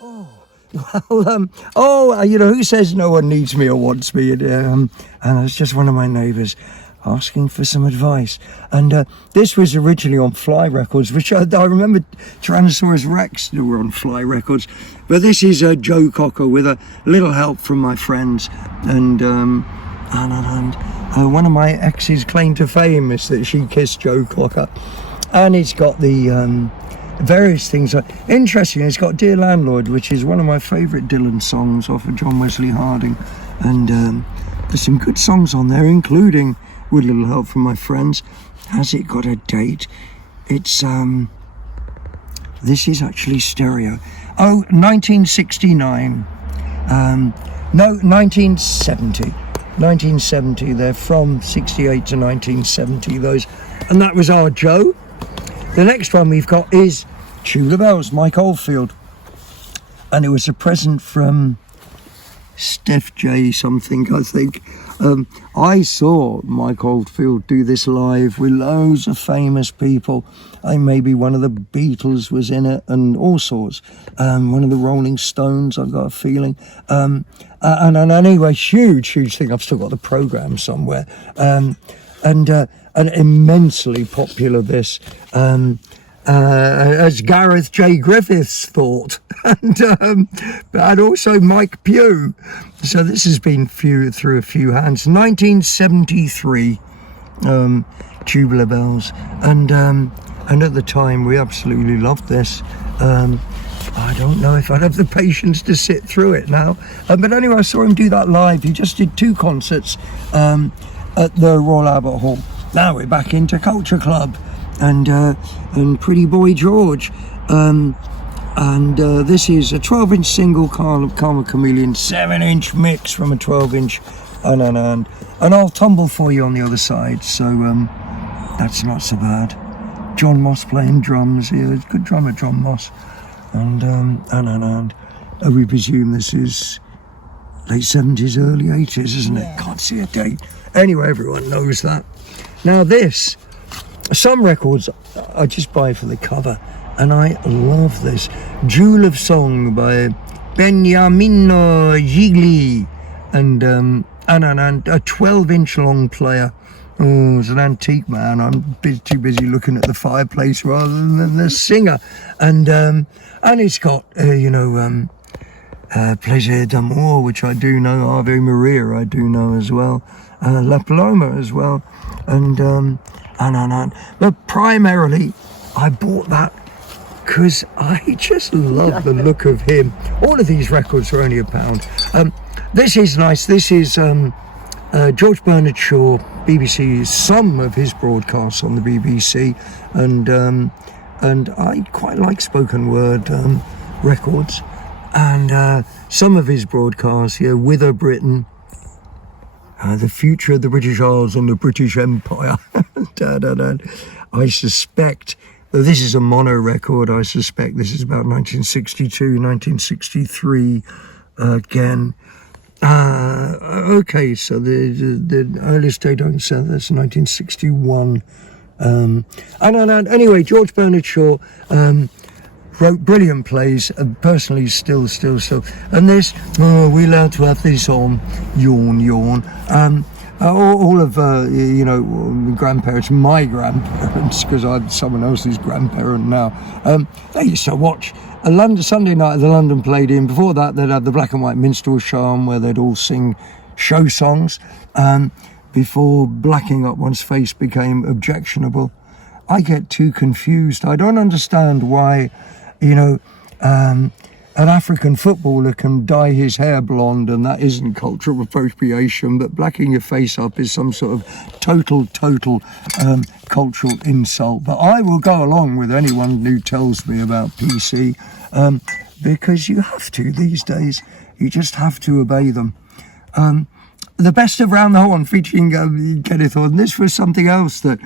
Who says no one needs me or wants me? And it's just one of my neighbours asking for some advice. And this was originally on Fly Records, which I remember Tyrannosaurus Rex were on Fly Records. But this is Joe Cocker with a little help from my friends. And one of my ex's claim to fame is that she kissed Joe Cocker. And it's got the various things. Interesting, it's got Dear Landlord, which is one of my favourite Dylan songs off of John Wesley Harding. And there's some good songs on there, including With a Little Help from My Friends. Has it got a date? It's this is actually stereo. 1969. 1970. They're from 68 to 1970, those. And that was our Joe. The next one we've got is Tubular Bells, Mike Oldfield. And it was a present from Steph J something, I think. I saw Mike Oldfield do this live with loads of famous people. Maybe one of the Beatles was in it and all sorts. One of the Rolling Stones, I've got a feeling. And anyway, huge thing. I've still got the programme somewhere. And immensely popular, this. As Gareth J. Griffiths thought, and also Mike Pugh. So this has been through a few hands. 1973, Tubular Bells, and at the time we absolutely loved this. I don't know if I'd have the patience to sit through it now, but anyway, I saw him do that live. He just did 2 concerts at the Royal Albert Hall. Now we're back into Culture Club. And Pretty Boy George, this is a 12-inch single, Karma Chameleon, 7-inch mix from a 12-inch, and I'll tumble for you on the other side. So that's not so bad. John Moss playing drums here, good drummer John Moss, and we presume this is late 70s, early 80s, isn't it? Can't see a date. Anyway, everyone knows that. Now this. Some records I just buy for the cover, and I love this. Jewel of Song by Beniamino Gigli, and a 12-inch long player. Oh, it's an antique, man. I'm too busy looking at the fireplace rather than the singer. And it's got Plaisir d'Amour, which I do know. Ave Maria I do know as well. La Paloma as well, and but primarily I bought that because I just love the look of him. All of these records are only £1. This is nice. This is George Bernard Shaw, BBC, some of his broadcasts on the BBC, and I quite like spoken word records, and some of his broadcasts, Wither Britain, the future of the British Isles and the British Empire. I suspect that this is a mono record. I suspect this is about 1962, 1963 again. Okay, so the earliest date I can say that's 1961. Anyway, George Bernard Shaw wrote brilliant plays, personally still. And this, we're allowed to have this on, yawn. All of, grandparents, my grandparents, because I'm someone else's grandparent now, they used to watch a Sunday night at the London Palladium. Before that, they'd have the black and white minstrel charm where they'd all sing show songs, before blacking up one's face became objectionable. I get too confused. I don't understand why, an African footballer can dye his hair blonde and that isn't cultural appropriation, but blacking your face up is some sort of total cultural insult. But I will go along with anyone who tells me about PC, because you have to these days. You just have to obey them. The Best of Round the Horn featuring Kenneth Horton. This was something else that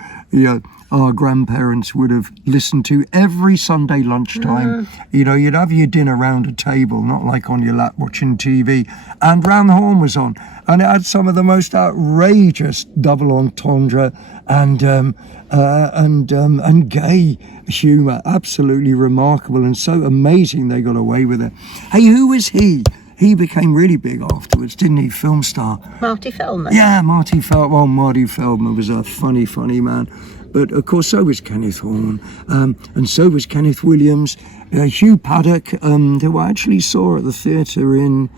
our grandparents would have listened to every Sunday lunchtime. You know, you'd have your dinner round a table, not like on your lap watching TV, and Round the Horn was on, and it had some of the most outrageous double entendre and gay humour. Absolutely remarkable, and so amazing they got away with it. Hey, who was he? He became really big afterwards, didn't he? Film star. Marty Feldman. Yeah, Marty Feldman. Well, Marty Feldman was a funny man. But of course, so was Kenneth Horne, and so was Kenneth Williams, Hugh Paddock, who I actually saw at the theatre in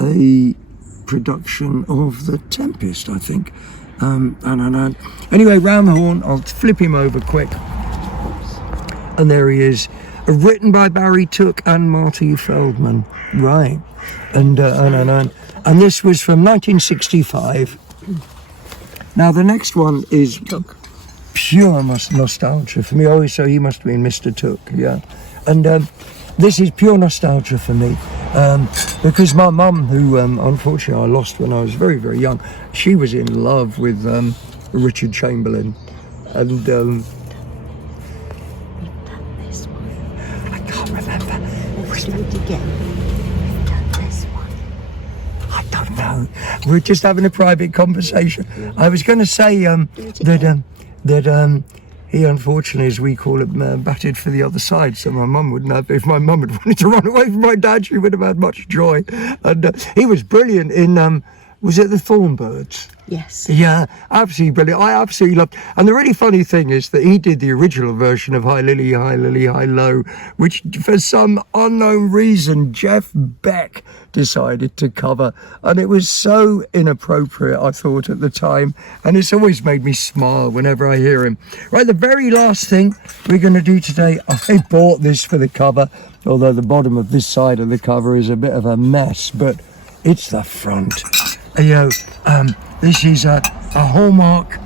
a production of The Tempest, I think. Anyway, Round the Horn. I'll flip him over quick, and there he is. Written by Barry Took and Marty Feldman, right? And this was from 1965. Now the next one is Took. Pure nostalgia for me. Oh, so he must have been Mr. Took, yeah. And this is pure nostalgia for me, because my mum, who unfortunately I lost when I was very, very young, she was in love with Richard Chamberlain, and I can't remember. Let's do it again. We've done this one. I don't know. We're just having a private conversation. I was going to say that he, unfortunately, as we call it, batted for the other side. So my mum wouldn't have. If my mum had wanted to run away from my dad, she would have had much joy. And he was brilliant in. Was it The Thornbirds? Yes. Yeah, absolutely brilliant. I absolutely loved. And the really funny thing is that he did the original version of High Lily, High Lily, High Low, which for some unknown reason Jeff Beck decided to cover, and it was so inappropriate, I thought, at the time, and it's always made me smile whenever I hear him. Right, the very last thing we're going to do today, I bought this for the cover, although the bottom of this side of the cover is a bit of a mess, but it's the front. This is a Hallmark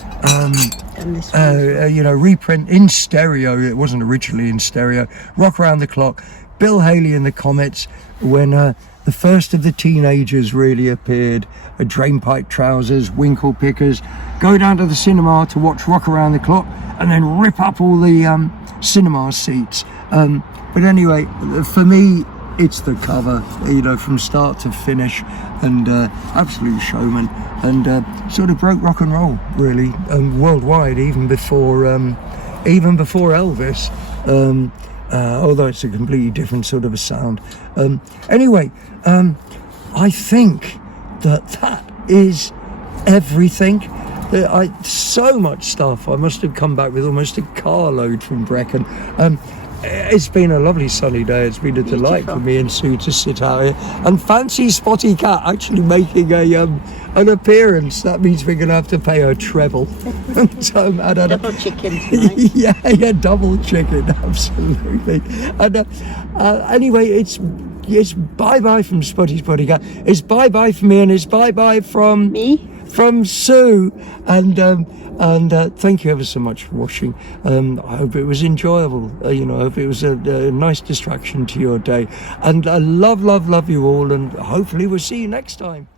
reprint in stereo. It wasn't originally in stereo. Rock Around the Clock, Bill Haley and the Comets, when the first of the teenagers really appeared. Drainpipe trousers, winkle pickers, go down to the cinema to watch Rock Around the Clock, and then rip up all the cinema seats. But anyway, for me, it's the cover, from start to finish, and absolute showman, and sort of broke rock and roll really, worldwide, even before Elvis, although it's a completely different sort of a sound. Anyway, I think that is everything. So much stuff. I must have come back with almost a carload from Brecon. It's been a lovely sunny day. It's been a delight for me and Sue to sit out here, and fancy Spotty Cat actually making an appearance. That means we're going to have to pay her treble. Double chicken tonight. yeah, double chicken, absolutely. And anyway, it's bye bye from Spotty Cat. It's bye bye from me, and it's bye bye from Me? From Sue, and thank you ever so much for watching. I hope it was enjoyable. I hope it was a nice distraction to your day, and I love you all, and hopefully we'll see you next time.